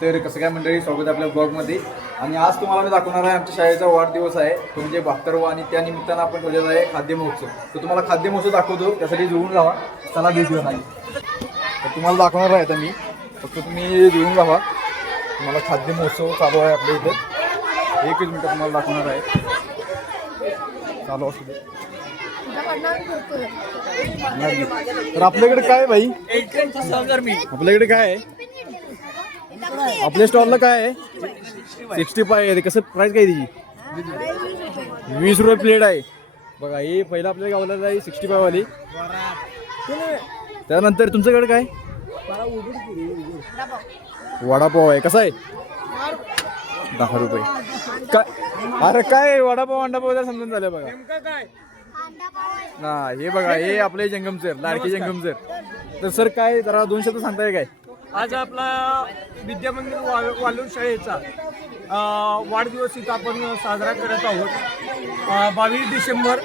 तर कसं काय मंडळी, स्वागत आहे आपल्या ब्लॉगमध्ये. आणि आज तुम्हाला मी दाखवणार आहे आमच्या शाळेचा वाढदिवस आहे, तो म्हणजे 72वा, आणि त्या निमित्तानं आपण ठेवलेला आहे खाद्य महोत्सव. तर तुम्हाला खाद्य महोत्सव दाखवतो, त्यासाठी जुळून राहा. चला घेऊन नाही तर तुम्हाला दाखवणार आहे आता मी, फक्त तुम्ही जुळून राहा. तुम्हाला खाद्य महोत्सव चालू आहे आपल्या इथे. एकच मिनटं तुम्हाला दाखवणार आहे, चालू असू दे. तर आपल्याकडे काय आहे भाई, आपल्याकडे काय आहे, आपल्या स्टॉलला काय आहे? 65 आहे. कसं प्राइस काय त्याची? 20 रुपये प्लेट आहे बघा. हे पहिलं आपल्या गावाला जाईल 65 वाली. त्यानंतर तुमच्याकडे काय? वडापाव आहे. कसा आहे? 10 रुपये. काय अरे काय वडापाव अंडापाव जर समजून झालं बघा ना. हे बघा, हे आपले जंगम सर, लाडके जंगम सर. तर सर काय जरा 2 शब्द सांगताय काय? आज आपला विद्यामंदिर वालूर शाळेचा वाढदिवस इथं आपण साजरा करत आहोत. 22 डिसेंबर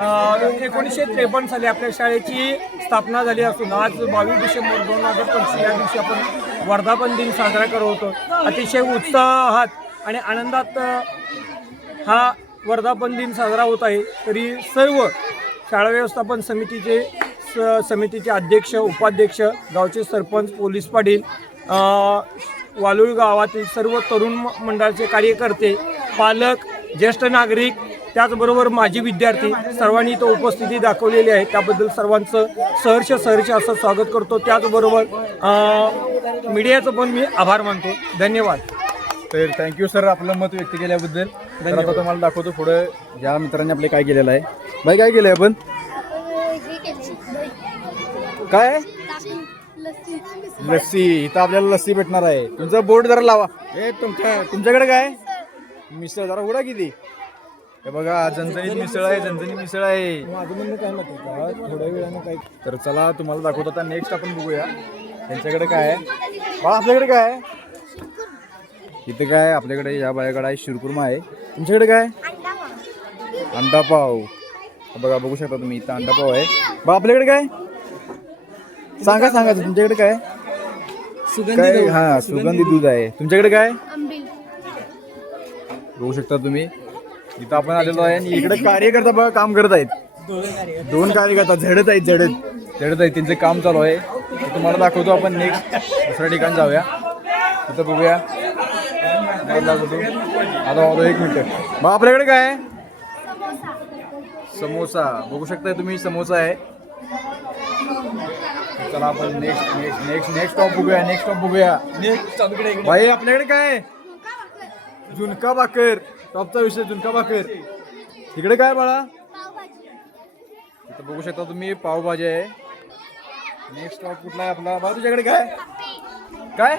1953 साली आपल्या शाळेची स्थापना झाली असून आज 22 डिसेंबर 2025 या दिवशी आपण वर्धापन दिन साजरा करत होतो. अतिशय उत्साहात आणि आनंदात हा वर्धापन दिन साजरा होत आहे. तरी सर्व शाळा व्यवस्थापन समितीचे अध्यक्ष, उपाध्यक्ष, गावचे सरपंच, पोलीस पाटील, वालूर गावातील सर्व तरुण मंडळाचे कार्यकर्ते, पालक, ज्येष्ठ नागरिक, त्याचबरोबर माजी विद्यार्थी सर्वांनी इथं उपस्थिती दाखवलेली आहे. त्याबद्दल सर्वांचं सहर्ष असं स्वागत करतो. त्याचबरोबर मीडियाचं पण मी आभार मानतो. धन्यवाद. तर थँक्यू सर आपलं मत व्यक्त केल्याबद्दल. तर आता तुम्हाला दाखवतो पुढं ज्या मित्रांनी आपले काय केलेलं आहे. भाई काय केलं आहे आपण? काय? लस्सी. इथं आपल्याला लस्सी भेटणार आहे. तुमचा बोर्ड जरा लावा. हे तुमच्याकडे काय? मिसळ जरा उडा किती. हे बघा, झणझणीत मिसळ आहे, झणझणीत मिसळ आहे. थोड्या वेळानं काय. तर चला तुम्हाला दाखवतो. आता नेक्स्ट आपण बघूया त्यांच्याकडे काय आहे. बा आपल्याकडे काय आहे? इथं काय आपल्याकडे या बायाकडे आहे शिरकुर्मा आहे. तुमच्याकडे काय? अंडापाव. बघा, बघू शकता तुम्ही, इथं अंडापाव आहे. बा आपल्याकडे काय? सांगा तुमच्याकडे काय? सुगंधी. हा, सुगंधी दूध आहे. तुमच्याकडे काय? बघू शकता तुम्ही, इथं आपण आलेलो आहे. आणि इकडे कार्यकर्ता बघा काम करत आहेत. 2 कार्यकर्ता झडत आहेत. त्यांचं काम चालू आहे. तुम्हाला दाखवतो आपण. नेक्स्ट दुसऱ्या ठिकाणी जाऊया, तिथं बघूया. आता 1 मिनिट. मग आपल्याकडे काय आहे? समोसा. बघू शकताय तुम्ही, समोसा आहे. चला आपण नेक्स्ट स्टॉप बघूया. भाई आपल्याकडे काय आहे? झुणका भाकर. टॉपचा विषय झुणका भाकर. तिकडे काय बाळा? इथं बघू शकता तुम्ही, पावभाजी आहे. नेक्स्ट स्टॉप कुठला आहे आपला? बा तुझ्याकडे काय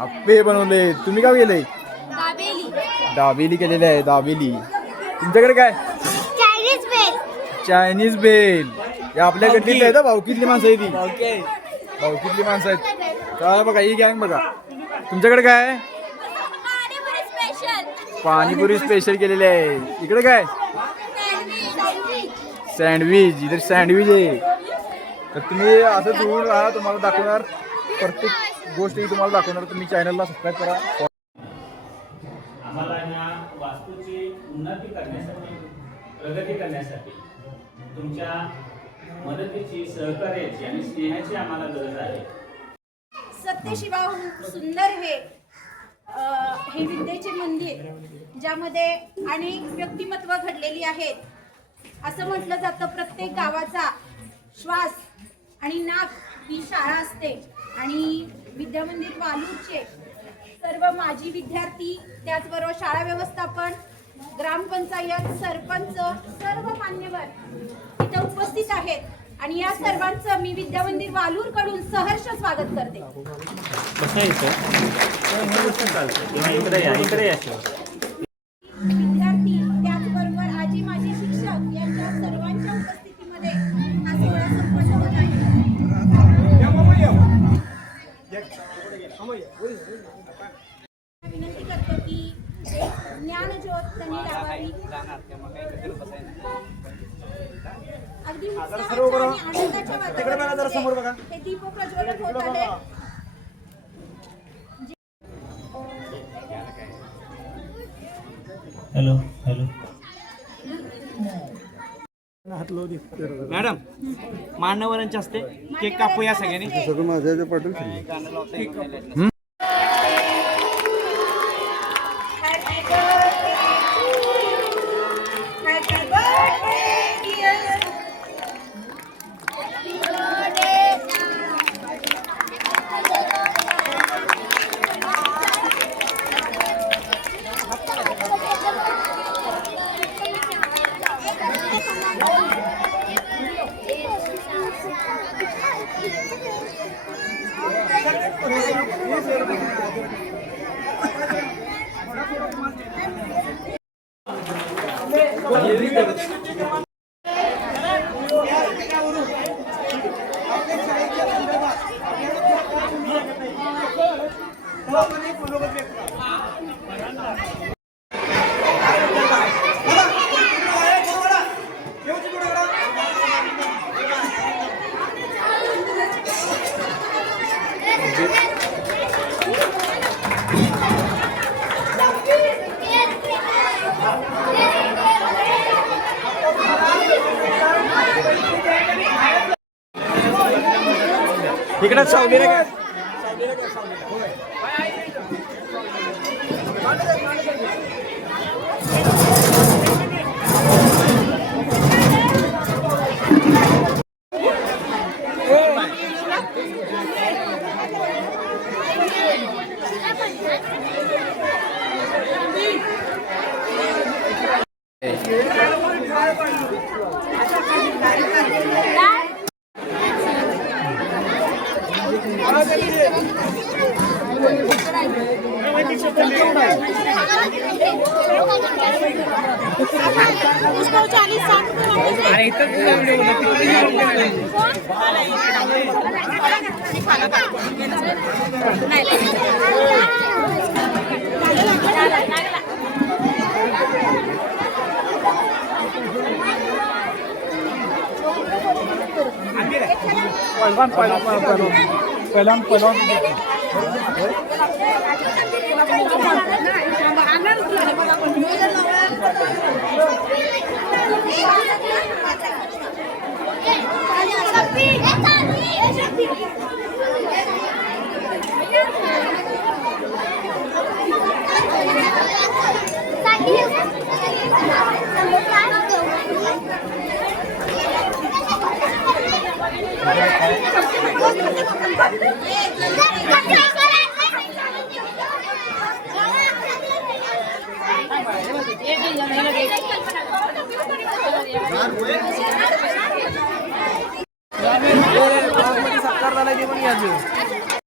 अप्पे बनवले. तुम्ही काय केलंय? दाबेली केलेली आहे. दाबेली. तुमच्याकडे काय? चायनीज बेल. या आपल्याकडली आहे ना, भाऊकीतली माणसं आहे ती. भाऊकीतली माणसं आहेत. काय बघा, ही गँग बघा. तुमच्याकडे काय? पाणीपुरी स्पेशल केलेली आहे. इकडे काय? सँडविच. इथे सँडविच आहे. तर तुम्ही असं जुळून राहा, तुम्हाला दाखवणार प्रत्येक गोष्टी तुम्हाला दाखवणार. तुम्ही चॅनलला सबस्क्राईब करा. आम्हाला या वास्तूची उन्नती करण्यासाठी, प्रगती करण्यासाठी तुमच्या मदतीची, सहकार्याची आणि स्नेहाची आम्हाला गरज आहे. सत्यशिवाहून सुंदर हे विद्येचे मंदिर, ज्यामध्ये अनेक व्यक्तिमत्व घडलेली आहेत. असं म्हटलं जातं, प्रत्येक गावाचा श्वास आणि नाक ही शाळा असते. आणि विद्यामंदिर वालूरचे सर्व माजी विद्यार्थी, त्याचबरोबर शाळा व्यवस्थापन, ग्रामपंचायत, सरपंच, सर्व मान्यवर इथं उपस्थित आहेत. आणि या सर्वांचं मी विद्यामंदिर वालूर कडून सहर्ष स्वागत करते. विद्यार्थी, त्याचबरोबर आजी माजी शिक्षक यांच्या सर्वांच्या उपस्थितीमध्ये हा सोहळा संपन्न होत आहे. विनंती करतो की ज्ञानज्योत त्यांनी लावावी. अगदी उत्साहाच्या आणि आनंदाच्या वातावरणामध्ये हे दीप प्रज्वलित होत आहे. Hello hello. मॅडम मान्यवरांचे असते केक कापूया सगळ्यांनी. सगळं माझ्या पाठवून इकडे सावलीला काय सरकार झाला